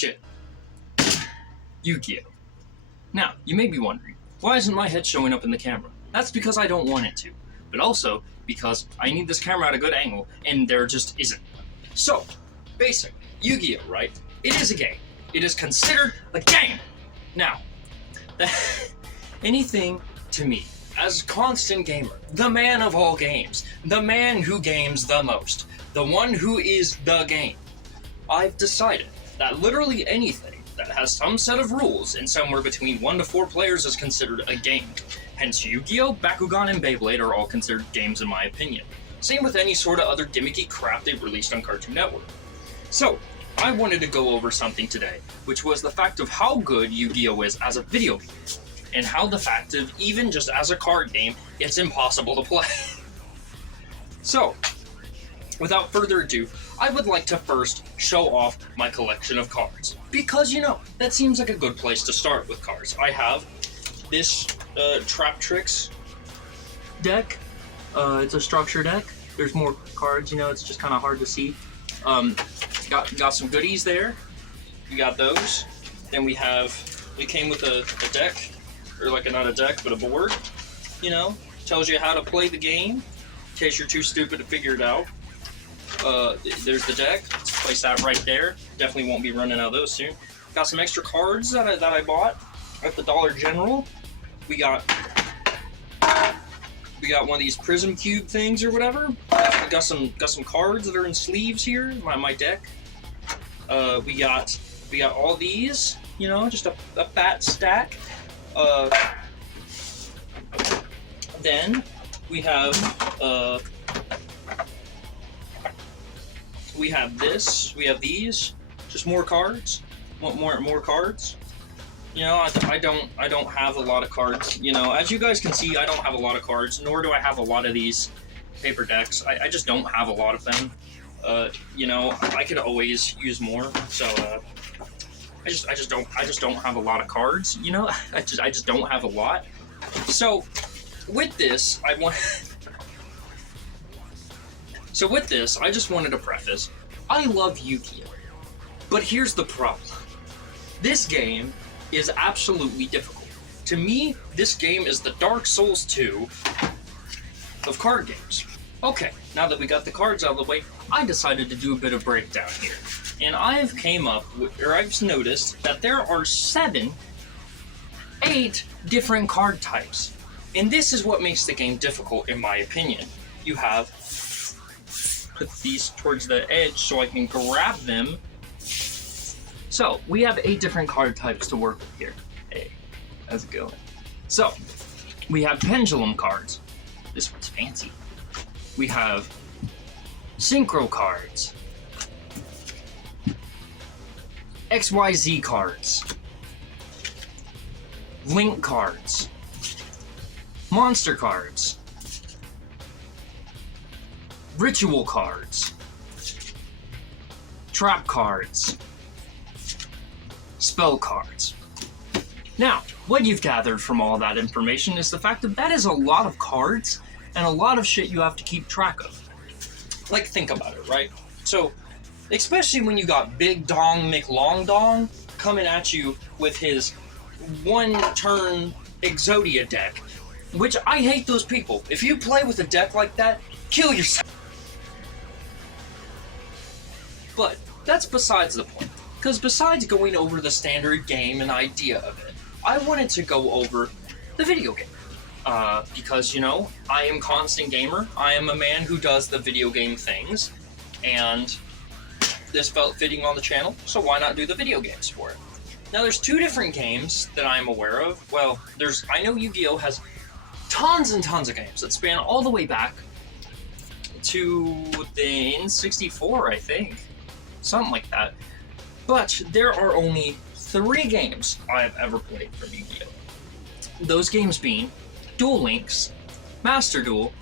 shit. YuGiOh. Now, you may be wondering, why isn't my head showing up in the camera? That's because I don't want it to, but also because I need this camera at a good angle, and there just isn't. So, basically, YuGiOh, right? It is a game. It is considered a game. Now, anything to me, as a constant gamer, the man of all games, the man who games the most, the one who is the game, I've decided that literally anything that has some set of rules and somewhere between 1 to 4 players is considered a game. Hence YuGiOh, Bakugan, and Beyblade are all considered games in my opinion. Same with any sort of other gimmicky crap they've released on Cartoon Network. So, I wanted to go over something today, which was the fact of how good YuGiOh is as a video game, and how the fact of even just as a card game, it's impossible to play. So, without further ado, I would like to first show off my collection of cards. Because, you know, that seems like a good place to start with cards. I have this Trap Tricks deck. It's a structure deck. There's more cards, you know, it's just kind of hard to see. Got some goodies there. We got those. Then we came with a deck, or like not a deck, but a board, you know, tells you how to play the game, in case you're too stupid to figure it out. There's the deck. Let's place that right there. Definitely won't be running out of those soon. Got some extra cards that I bought at the Dollar General. We got one of these prism cube things or whatever. We got some cards that are in sleeves here. My deck. We got all these. You know, just a fat stack. Then we have this. We have these. Just more cards. Want more cards? You know, I don't have a lot of cards. You know, as you guys can see, I don't have a lot of cards, nor do I have a lot of these paper decks. I just don't have a lot of them. You know, I could always use more. So I just don't have a lot of cards. You know, I just don't have a lot. So with this, I just wanted to preface, I love YuGiOh, but here's the problem. This game is absolutely difficult. To me, this game is the Dark Souls 2 of card games. Okay, now that we got the cards out of the way, I decided to do a bit of breakdown here. And I've noticed that there are 8 different card types. And this is what makes the game difficult, in my opinion. You have, put these towards the edge so I can grab them. So, we have 8 different card types to work with here. Hey, how's it going? So, we have pendulum cards. This one's fancy. We have synchro cards. XYZ cards. Link cards. Monster cards. Ritual cards. Trap cards. Spell cards. Now, what you've gathered from all that information is the fact that is a lot of cards and a lot of shit you have to keep track of. Like, think about it, right? So, especially when you got Big Dong McLongdong coming at you with his one-turn Exodia deck, which I hate those people. If you play with a deck like that, kill yourself. But that's besides the point. Because besides going over the standard game and idea of it, I wanted to go over the video game. Because, you know, I am constant gamer. I am a man who does the video game things. And this felt fitting on the channel, so why not do the video games for it? Now, there's 2 different games that I'm aware of. Well, I know YuGiOh has tons and tons of games that span all the way back to the N64, I think. Something like that. But there are only 3 games I have ever played from YuGiOh. Those games being Duel Links, Master Duel,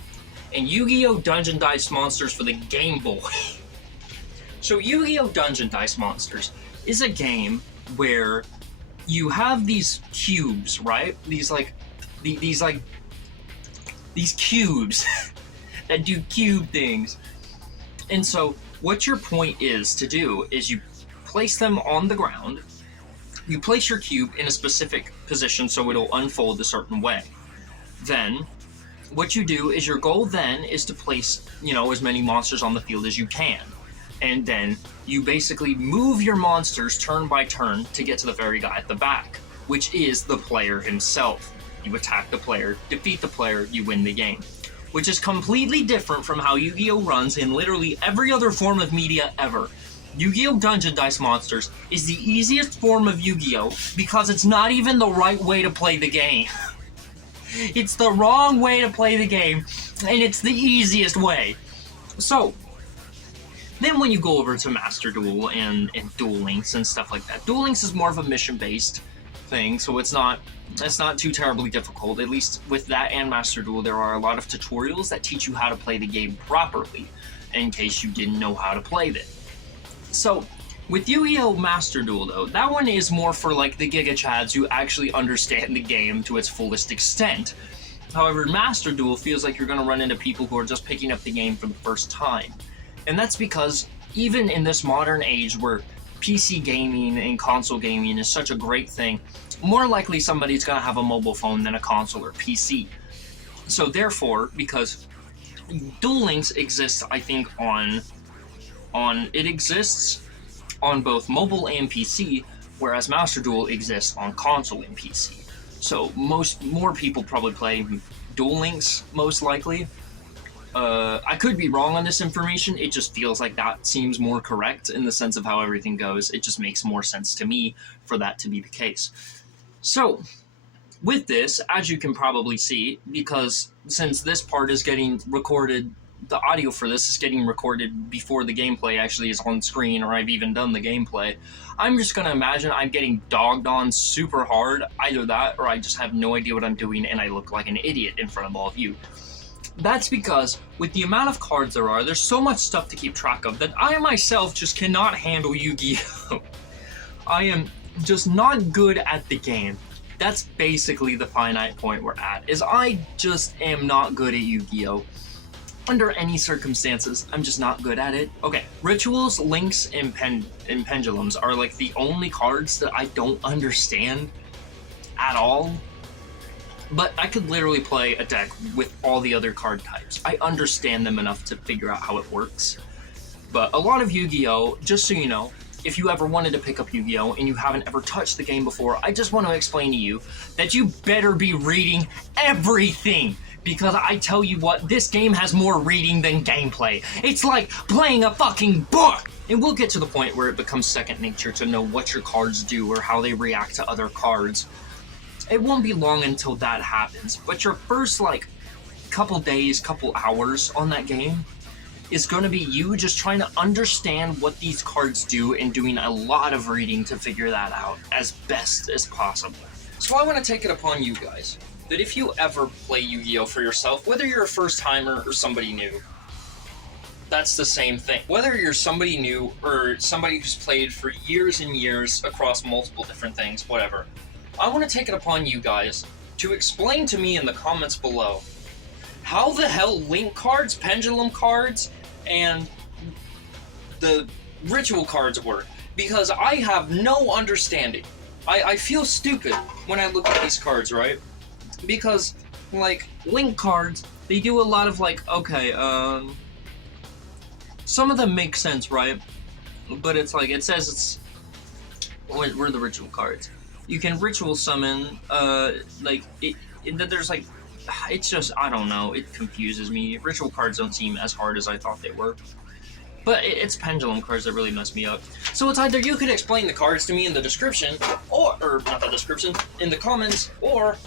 and YuGiOh Dungeon Dice Monsters for the Game Boy. So YuGiOh Dungeon Dice Monsters is a game where you have these cubes, right? These cubes that do cube things. And so what your point is to do is you place them on the ground. You place your cube in a specific position so it'll unfold a certain way. Then, what you do is your goal then is to place, as many monsters on the field as you can. And then you basically move your monsters turn by turn to get to the very guy at the back, which is the player himself. You attack the player, defeat the player, you win the game. Which is completely different from how Yu-Gi-Oh! Runs in literally every other form of media ever. Yu-Gi-Oh! Dungeon Dice Monsters is the easiest form of Yu-Gi-Oh! Because it's not even the right way to play the game. It's the wrong way to play the game, and it's the easiest way. So, then when you go over to Master Duel and Duel Links and stuff like that, Duel Links is more of a mission-based thing, so it's not too terribly difficult. At least with that and Master Duel, there are a lot of tutorials that teach you how to play the game properly, in case you didn't know how to play it. So, with Yu-Gi-Oh! Master Duel, though, that one is more for, like, the Giga Chads who actually understand the game to its fullest extent. However, Master Duel feels like you're going to run into people who are just picking up the game for the first time. And that's because, even in this modern age where PC gaming and console gaming is such a great thing, more likely somebody's going to have a mobile phone than a console or PC. So therefore, because Duel Links exists, I think, it exists on both mobile and PC, whereas Master Duel exists on console and PC. So more people probably play Duel Links, most likely. I could be wrong on this information, it just feels like that seems more correct in the sense of how everything goes. It just makes more sense to me for that to be the case. So, with this, as you can probably see, because since this part is getting recorded, the audio for this is getting recorded before the gameplay actually is on screen, or I've even done the gameplay, I'm just going to imagine I'm getting dogged on super hard, either that, or I just have no idea what I'm doing and I look like an idiot in front of all of you. That's because, with the amount of cards there are, there's so much stuff to keep track of that I myself just cannot handle Yu-Gi-Oh! I am just not good at the game. That's basically the finite point we're at, is I just am not good at Yu-Gi-Oh! Under any circumstances, I'm just not good at it. Okay, Rituals, Links, and Pendulums are like the only cards that I don't understand at all. But I could literally play a deck with all the other card types. I understand them enough to figure out how it works. But a lot of Yu-Gi-Oh!, just so you know, if you ever wanted to pick up Yu-Gi-Oh! And you haven't ever touched the game before, I just want to explain to you that you better be reading everything. Because I tell you what, this game has more reading than gameplay. It's like playing a fucking book! And we'll get to the point where it becomes second nature to know what your cards do or how they react to other cards. It won't be long until that happens, but your first, couple days, couple hours on that game is going to be you just trying to understand what these cards do and doing a lot of reading to figure that out as best as possible. So I want to take it upon you guys that if you ever play Yu-Gi-Oh! For yourself, whether you're a first-timer or somebody new, that's the same thing. Whether you're somebody new or somebody who's played for years and years across multiple different things, whatever, I want to take it upon you guys to explain to me in the comments below how the hell Link cards, Pendulum cards, and the Ritual cards work, because I have no understanding. I feel stupid when I look at these cards, right? Because, Link cards, they do a lot of, some of them make sense, right? But it's it says it's... Where are the Ritual cards? You can Ritual summon, there's it's just, I don't know, it confuses me. Ritual cards don't seem as hard as I thought they were. But it's Pendulum cards that really mess me up. So it's either you could explain the cards to me in the description, or not the description, in the comments, or,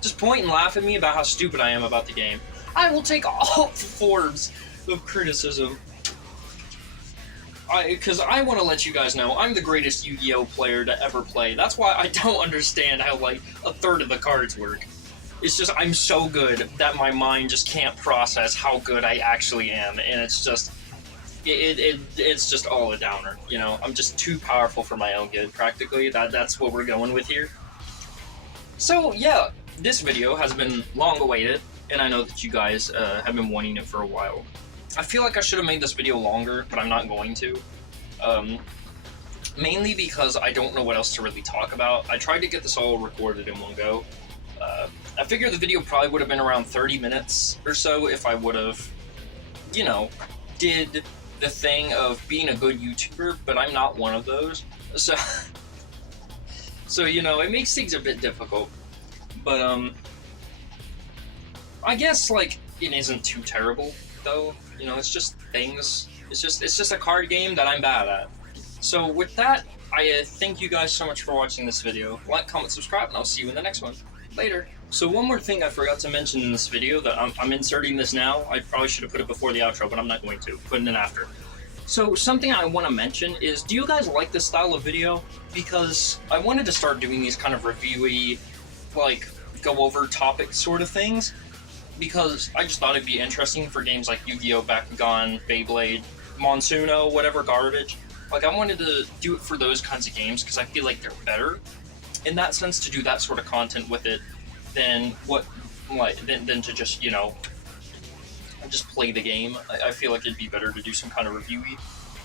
just point and laugh at me about how stupid I am about the game. I will take all forms of criticism. Because I want to let you guys know I'm the greatest Yu-Gi-Oh! Player to ever play. That's why I don't understand how, a third of the cards work. It's just, I'm so good that my mind just can't process how good I actually am, and it's just, it's just all a downer, I'm just too powerful for my own good, practically. That's what we're going with here. So, yeah, this video has been long awaited, and I know that you guys have been wanting it for a while. I feel like I should have made this video longer, but I'm not going to. Mainly because I don't know what else to really talk about. I tried to get this all recorded in one go. I figured the video probably would have been around 30 minutes or so if I would have, you know, did the thing of being a good YouTuber, but I'm not one of those. So you know, it makes things a bit difficult. But I guess like it isn't too terrible though. You know, it's just things. It's just a card game that I'm bad at. So with that, I thank you guys so much for watching this video. Like, comment, subscribe, and I'll see you in the next one. Later. So one more thing I forgot to mention in this video that I'm inserting this now. I probably should have put it before the outro, but I'm not going to. Put it in after. So something I want to mention is, do you guys like this style of video? Because I wanted to start doing these kind of reviewy, like, go over topic sort of things. Because I just thought it'd be interesting for games like YuGiOh, Bakugan, Beyblade, Monsuno, whatever garbage. Like, I wanted to do it for those kinds of games because I feel like they're better in that sense to do that sort of content with it than than to just, you know, just play the game. I feel like it'd be better to do some kind of reviewy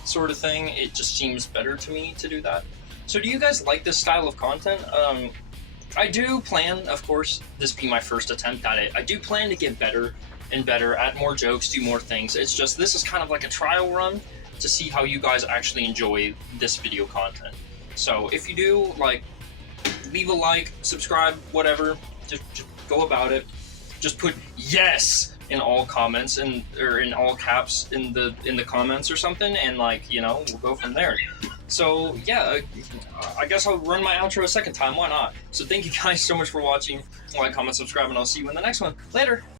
sort of thing. It just seems better to me to do that. So do you guys like this style of content? I do plan, of course, this be my first attempt at it. I do plan to get better and better, add more jokes, do more things. It's just, this is kind of like a trial run to see how you guys actually enjoy this video content. So if you do, like, leave a like, subscribe, whatever, just go about it. Just put yes in all comments or in all caps in the comments or something, and, like, you know, we'll go from there. So yeah, I guess I'll run my outro a second time, why not? So thank you guys so much for watching. Like, comment, subscribe, and I'll see you in the next one. Later.